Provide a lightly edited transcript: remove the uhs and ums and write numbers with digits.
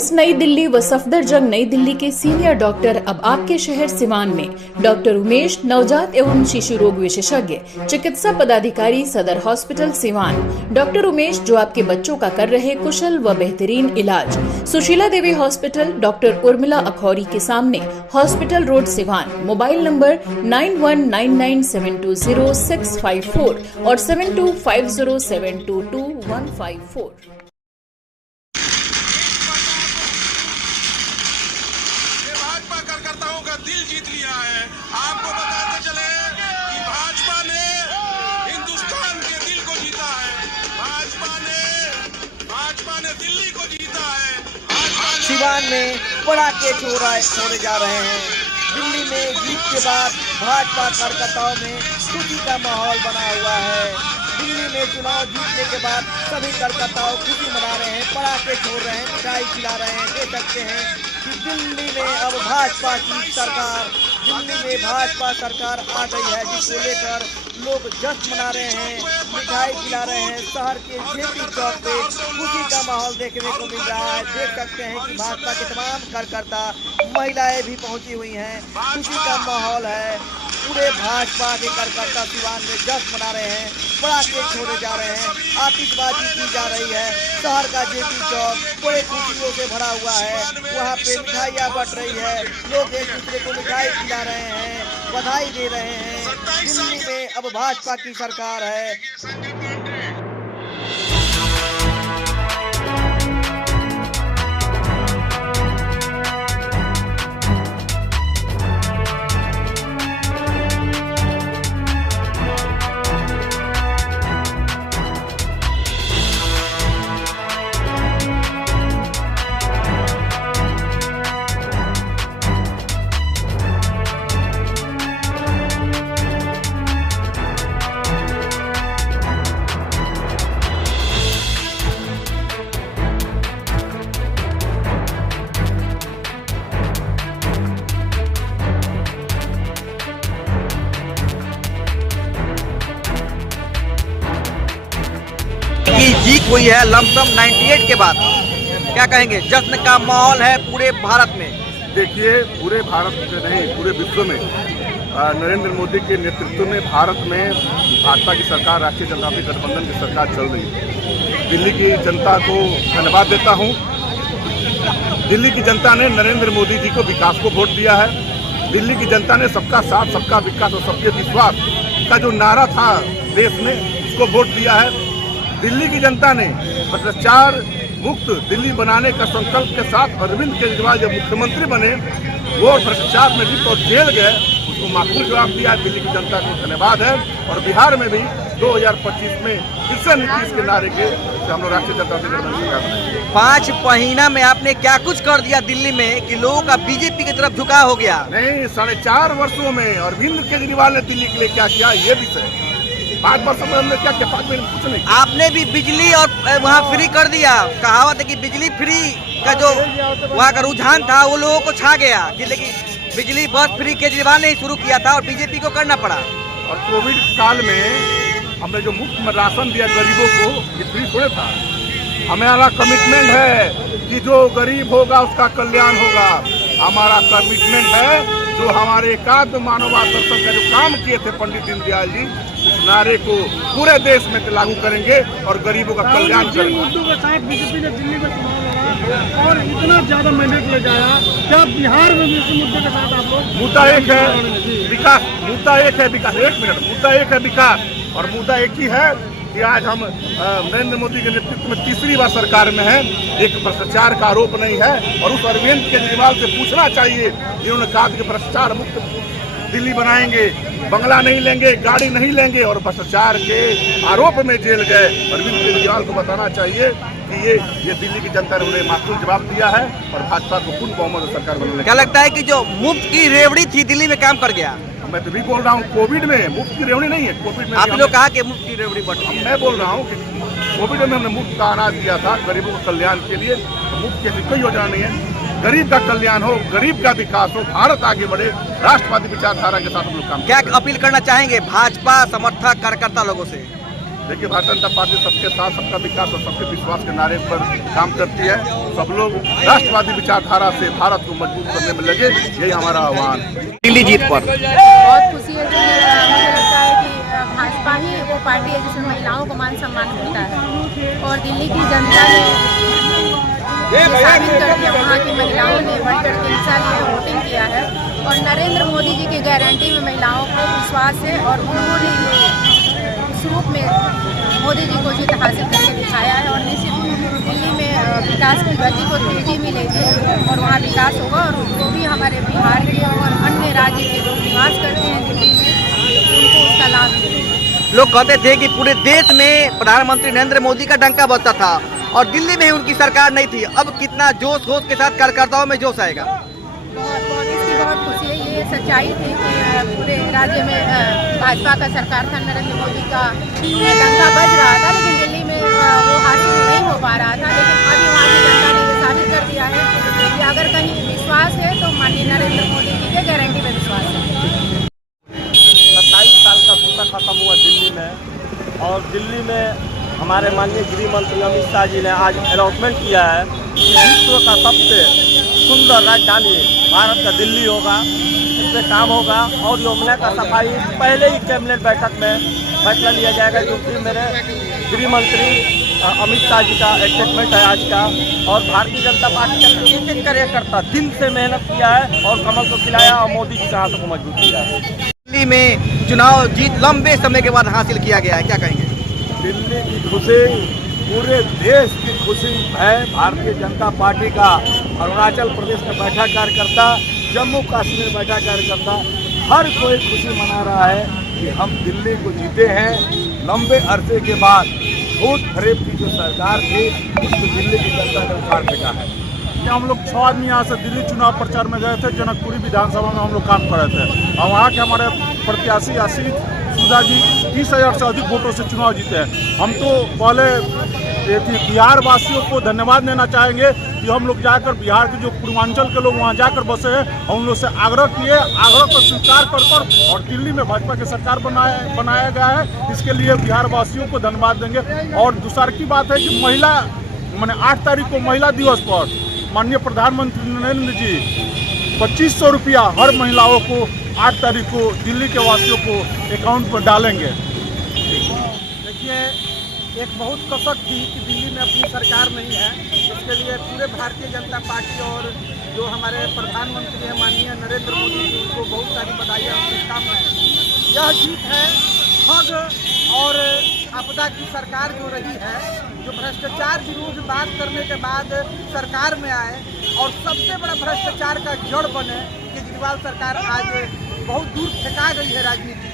AIIMS नई दिल्ली व सफदरजंग नई दिल्ली के सीनियर डॉक्टर अब आपके शहर सिवान में। डॉक्टर उमेश, नवजात एवं शिशु रोग विशेषज्ञ, चिकित्सा पदाधिकारी, सदर हॉस्पिटल सिवान। डॉक्टर उमेश जो आपके बच्चों का कर रहे कुशल व बेहतरीन इलाज। सुशीला देवी हॉस्पिटल, डॉक्टर उर्मिला अखौरी के सामने, hospital road Siwan. Mobile number 9199720654 और 7250722154। दिल जीत लिया है। आपको बताते चले कि भाजपा ने हिंदुस्तान के दिल को जीता है। भाजपा ने दिल्ली को जीता है। सिवान में पड़ाके छोड़े जा रहे हैं। दिल्ली में जीत के बाद भाजपा कार्यकर्ताओं में खुशी का माहौल बना हुआ है। दिल्ली में चुनाव जीतने के बाद सभी कार्यकर्ताओ खुशी मना रहे हैं, पड़ाके छोड़ रहे हैं, मिठाई खिला रहे हैं। देख सकते हैं कि दिल्ली में अब भाजपा की सरकार, दिल्ली में भाजपा सरकार आ गई है, जिसको लेकर लोग जश्न मना रहे हैं, मिठाई खिला रहे हैं। शहर के जेपी चौक पे खुशी का माहौल देखने को मिल रहा है। देख सकते हैं कि भाजपा के तमाम कार्यकर्ता, महिलाएं भी पहुंची हुई हैं। खुशी का माहौल है। पूरे भाजपा के कार्यकर्ता सिवान में जश्न मना रहे हैं, पड़ाके छोड़े जा रहे हैं, आतिशबाजी की जा रही है। शहर का जेपी चौक बड़े खुशियों से भरा हुआ है। वहाँ पे मिठाइयाँ बट रही है, लोग एक दूसरे को मिठाई खिला रहे हैं, बधाई दे रहे हैं। दिल्ली में अब भाजपा की सरकार है। की जीत हुई है लमसम 98 के बाद, क्या कहेंगे? जश्न का माहौल है पूरे भारत में। देखिए, पूरे भारत में नहीं, पूरे विश्व में नरेंद्र मोदी के नेतृत्व में भारत में भाजपा की सरकार, राष्ट्रीय जनता पार्टी गठबंधन की सरकार चल रही है। दिल्ली की जनता को धन्यवाद देता हूं। दिल्ली की जनता ने नरेंद्र मोदी जी को विकास को वोट दिया है। दिल्ली की जनता ने सबका साथ, सबका विकास और सबके विश्वास का जो नारा था देश में, उसको वोट दिया है। दिल्ली की जनता ने भ्रष्टाचार मुक्त दिल्ली बनाने का संकल्प के साथ अरविंद केजरीवाल जब मुख्यमंत्री बने, वो भ्रष्टाचार में लिप्त और जेल गए, उसको माकूल जवाब दिया। दिल्ली की जनता को धन्यवाद है। और बिहार में भी 2025 में फिर से नीतीश के नारे के हम लोग राष्ट्रीय जनता पार्टी 5 महीना में आपने क्या कुछ कर दिया दिल्ली में कि लोगों का बीजेपी की तरफ झुकाव हो गया? नहीं, 4.5 वर्षों में अरविंद केजरीवाल ने दिल्ली के लिए क्या किया, ये विषय 5 वर्षों में हमने क्या किया? 5 महीने में कुछ नहीं। आपने भी बिजली और वहाँ फ्री कर दिया। कहावत है कि बिजली फ्री का जो वहाँ का रुझान था वो लोगों को छा गया कि, लेकिन बिजली बस फ्री केजरीवाल ने ही शुरू किया था और बीजेपी को करना पड़ा। और कोविड काल में हमने जो मुफ्त में राशन दिया गरीबों को, ये फ्री थोड़े था। हमारा कमिटमेंट है कि जो गरीब होगा उसका कल्याण होगा। हमारा कमिटमेंट है जो हमारे एकात्म मानवता दर्शन का जो काम किए थे पंडित दीनदयाल जी, उस नारे को पूरे देश में लागू करेंगे और गरीबों का कल्याण करेंगे। मुद्दों के साथ बीजेपी ने दिल्ली में चुनाव लड़ा और इतना ज्यादा मैंडेट ले जाया, क्या बिहार में भी इस मुद्दे के साथ आप लोग? मुद्दा एक है विकास, मुद्दा एक है विकास। 1 मिनट, मुद्दा एक है विकास और मुद्दा एक ही है कि आज हम नरेंद्र मोदी के नेतृत्व में तीसरी बार सरकार में है। एक भ्रष्टाचार का आरोप नहीं है और उस अरविंद केजरीवाल से पूछना चाहिए, इन्होंने कहा कि भ्रष्टाचार मुक्त दिल्ली बनाएंगे, बंगला नहीं लेंगे, गाड़ी नहीं लेंगे और भ्रष्टाचार के आरोप में जेल गए। अरविंद केजरीवाल को बताना चाहिए कि ये दिल्ली की जनता ने उन्हें माकूल जवाब दिया है और भाजपा को पूर्ण बहुमत सरकार बनाने। क्या लगता है कि जो मुफ्त की रेवड़ी थी दिल्ली में काम कर गया? मैं तो भी बोल रहा हूँ, कोविड में मुफ्त की रेवड़ी नहीं है। कोविड में आप लोग कहा कि मुफ्त की रेवड़ी बट, मैं बोल रहा हूँ कि कोविड में हमने मुफ्त का अनाज दिया था गरीबों के कल्याण के लिए। मुफ्त की कोई योजना नहीं है। गरीब का कल्याण हो, गरीब का विकास हो, भारत आगे बढ़े, राष्ट्रवादी विचारधारा के साथ हम लोग काम। क्या अपील करना चाहेंगे भाजपा समर्थक कार्यकर्ता लोगों से? देखिए, भारतीय जनता पार्टी सबके साथ सबका विकास और सबके विश्वास के नारे पर काम करती है। सब लोग राष्ट्रवादी विचारधारा से भारत को मजबूत करने में लगे, यही हमारा आह्वान। दिल्ली जीत पर बहुत खुशी है कि मुझे लगता है कि भाजपा ही वो पार्टी है जिसमें महिलाओं को मान सम्मान मिलता है और दिल्ली की जनता ने ये साबित कर दिया, वहाँ की महिलाओं ने बढ़ चढ़ के हिस्सा लिया, वोटिंग किया है और नरेंद्र मोदी जी की गारंटी में महिलाओं को विश्वास है और उन्होंने इस रूप में मोदी जी को जीत हासिल करके दिखाया है और निश्चित दिल्ली में विकास की गति को तेजी मिलेगी और वहाँ विकास होगा और जो भी हमारे बिहार के और अन्य राज्य के लोग निवास करते हैं दिल्ली में उनको उसका लाभ मिलेगा। लोग कहते थे कि पूरे देश में प्रधानमंत्री नरेंद्र मोदी का डंका बजता था और दिल्ली में उनकी सरकार नहीं थी। अब कितना जोश होश के साथ कार्यकर्ताओं में जोश आएगा। बहुत इसकी बहुत खुशी है। ये सच्चाई थी कि पूरे राज्य में भाजपा का सरकार था, नरेंद्र मोदी का डंका बज रहा था, लेकिन दिल्ली में वो हासिल नहीं हो पा रहा था। लेकिन अभी वहाँ की जनता ने ये साबित कर दिया है कि अगर कहीं विश्वास है तो माननीय नरेंद्र मोदी जी के गारंटी में विश्वास है। 27 साल का सूता खत्म हुआ दिल्ली में और दिल्ली में हमारे माननीय गृह मंत्री अमित शाह जी ने आज अनाउंसमेंट किया है कि विश्व का सबसे सुंदर राजधानी भारत का दिल्ली होगा। इसमें काम होगा और यमुना का सफाई पहले ही कैबिनेट बैठक में फैसला लिया जाएगा, क्योंकि मेरे गृह मंत्री अमित शाह जी का स्टेटमेंट है आज का। और भारतीय जनता पार्टी का एक एक कार्यकर्ता दिल से मेहनत किया है और कमल को खिलाया और मोदी जी के हाथों को मजबूत किया है। दिल्ली में चुनाव जीत लंबे समय के बाद हासिल किया गया है, क्या कहेंगे? दिल्ली की खुशी पूरे देश की खुशी है। भारतीय जनता पार्टी का अरुणाचल प्रदेश में बैठा कार्यकर्ता, जम्मू कश्मीर में बैठा कार्यकर्ता, हर कोई खुशी मना रहा है कि हम दिल्ली को जीते हैं। लंबे अरसे के बाद भूत फरेब की जो सरकार थी उसको दिल्ली की जनता ने उखाड़ फेंका है। हम लोग 6 आदमी यहाँ से दिल्ली चुनाव प्रचार में गए थे। जनकपुरी विधानसभा में हम लोग काम कर रहे थे और वहाँ के हमारे प्रत्याशी आशीष सुधा जी 30,000 से अधिक वोटों से चुनाव जीते हैं। हम तो पहले बिहार वासियों को धन्यवाद देना चाहेंगे कि हम लोग जाकर बिहार के जो पूर्वांचल के लोग वहाँ जाकर बसे हैं, हम उन लोग से आग्रह किए, आग्रह को स्वीकार कर और दिल्ली में भाजपा की सरकार बनाया गया है। इसके लिए बिहार वासियों को धन्यवाद देंगे। और दूसरी की बात है कि महिला मैंने 8 तारीख को महिला दिवस पर माननीय प्रधानमंत्री नरेंद्र जी 2500 रुपया हर महिलाओं को 8 तारीख को दिल्ली के वासियों को अकाउंट पर डालेंगे। देखिए, एक बहुत कसक थी कि दिल्ली में अपनी सरकार नहीं है। इसके लिए पूरे भारतीय जनता पार्टी और जो हमारे प्रधानमंत्री हैं माननीय नरेंद्र मोदी जी, उनको बहुत सारी बधाइयाँ और शुभकामनाएं। यह जीत है ठग और आपदा की सरकार जो रही है, जो भ्रष्टाचार विरोध बात करने के बाद सरकार में आए और सबसे बड़ा भ्रष्टाचार का जड़ बने, केजरीवाल सरकार आज बहुत दूर फेंका गई है राजनीति।